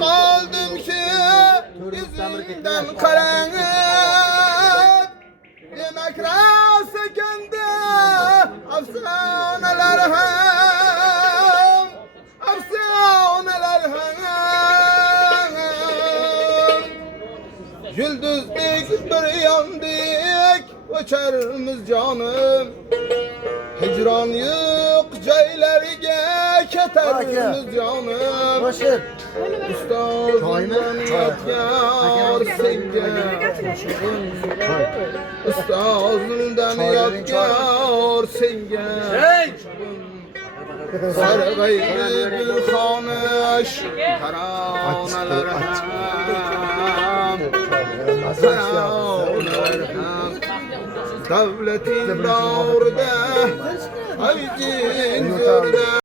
kaldım ki yüzünden karanıp demek rast ekende afsaneler hem afsaneler hem Yıldızlık bir yandık uçarımız canım Hicran yok caylarga keterimiz canım Ustazından yadigar senga Ustazından yadigar senga Sarg'aydi gulxonish taronalar ham davlating davrida ayjin zo'rda